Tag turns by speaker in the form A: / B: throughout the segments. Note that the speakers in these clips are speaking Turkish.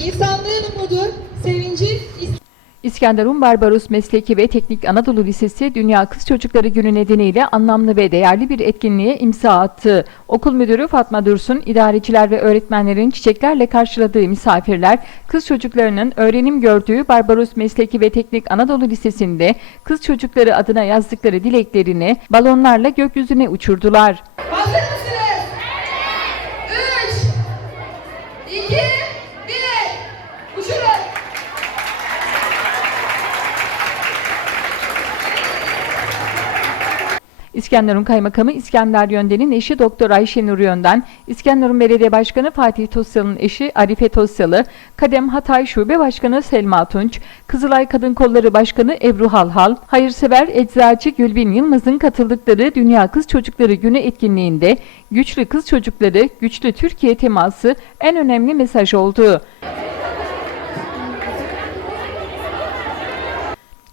A: İnsanlığın umudu, sevinci, is-
B: İskenderun Barbaros Mesleki ve Teknik Anadolu Lisesi Dünya Kız Çocukları Günü nedeniyle anlamlı ve değerli bir etkinliğe imza attı. Okul müdürü Fatma Dursun, idareciler ve öğretmenlerin çiçeklerle karşıladığı misafirler, kız çocuklarının öğrenim gördüğü Barbaros Mesleki ve Teknik Anadolu Lisesi'nde kız çocukları adına yazdıkları dileklerini balonlarla gökyüzüne uçurdular. İskenderun Kaymakamı İskender Yönden'in eşi Doktor Ayşe Nur Yönden, İskenderun Belediye Başkanı Fatih Tosyalı'nın eşi Arife Tosyalı, Kadem Hatay Şube Başkanı Selma Tunç, Kızılay Kadın Kolları Başkanı Ebru Halhal, hayırsever eczacı Gülbin Yılmaz'ın katıldıkları Dünya Kız Çocukları Günü etkinliğinde güçlü kız çocukları, güçlü Türkiye teması en önemli mesaj oldu.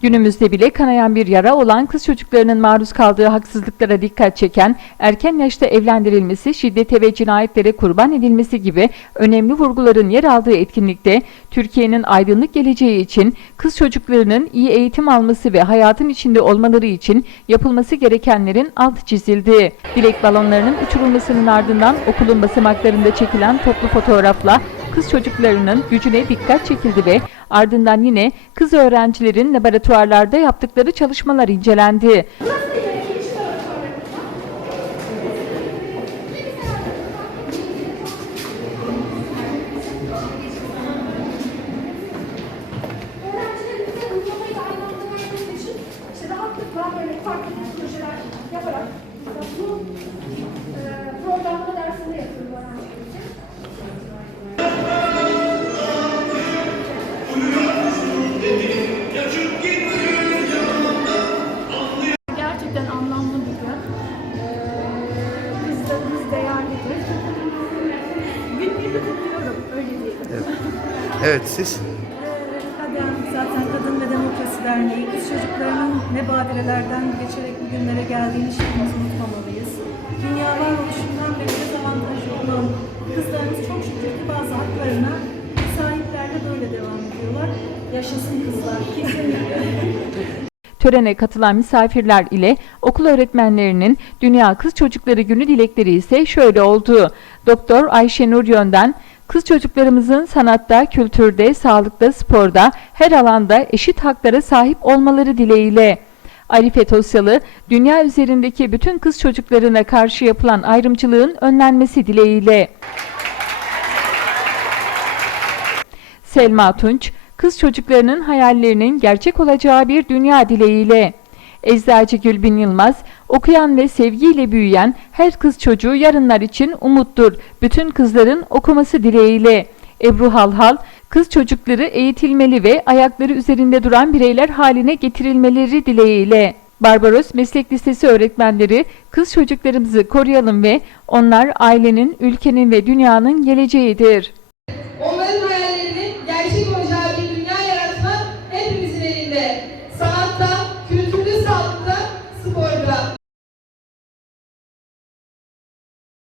B: Günümüzde bile kanayan bir yara olan kız çocuklarının maruz kaldığı haksızlıklara dikkat çeken, erken yaşta evlendirilmesi, şiddete ve cinayetlere kurban edilmesi gibi önemli vurguların yer aldığı etkinlikte Türkiye'nin aydınlık geleceği için kız çocuklarının iyi eğitim alması ve hayatın içinde olmaları için yapılması gerekenlerin altı çizildi. Dilek balonlarının uçurulmasının ardından okulun basamaklarında çekilen toplu fotoğrafla kız çocuklarının gücüne dikkat çekildi ve ardından yine kız öğrencilerin laboratuvarlarda yaptıkları çalışmalar incelendi.
C: öğrencilerimize Öyle diyelim.
D: Evet siz?
E: Kadem zaten Kadın ve Demokrasi Derneği kız çocuklarının ne badirelerden geçerek bugünlere geldiğini hiçbirimiz unutmamalıyız. Dünya varoluşundan beri dezavantajlı olan kızlarımız çok şükür ki bazı haklarına sahiplerle böyle devam ediyorlar. Yaşasın kızlar. Kesinlikle.
B: Törene katılan misafirler ile okul öğretmenlerinin Dünya Kız Çocukları Günü dilekleri ise şöyle oldu. Doktor Ayşe Nur Yönden, kız çocuklarımızın sanatta, kültürde, sağlıkta, sporda, her alanda eşit haklara sahip olmaları dileğiyle. Arife Tosyalı, dünya üzerindeki bütün kız çocuklarına karşı yapılan ayrımcılığın önlenmesi dileğiyle. Selma Tunç, kız çocuklarının hayallerinin gerçek olacağı bir dünya dileğiyle. Eczacı Gülbin Yılmaz, okuyan ve sevgiyle büyüyen her kız çocuğu yarınlar için umuttur. Bütün kızların okuması dileğiyle. Ebru Halhal, kız çocukları eğitilmeli ve ayakları üzerinde duran bireyler haline getirilmeleri dileğiyle. Barbaros Meslek Lisesi öğretmenleri kız çocuklarımızı koruyalım ve onlar ailenin, ülkenin ve dünyanın geleceğidir.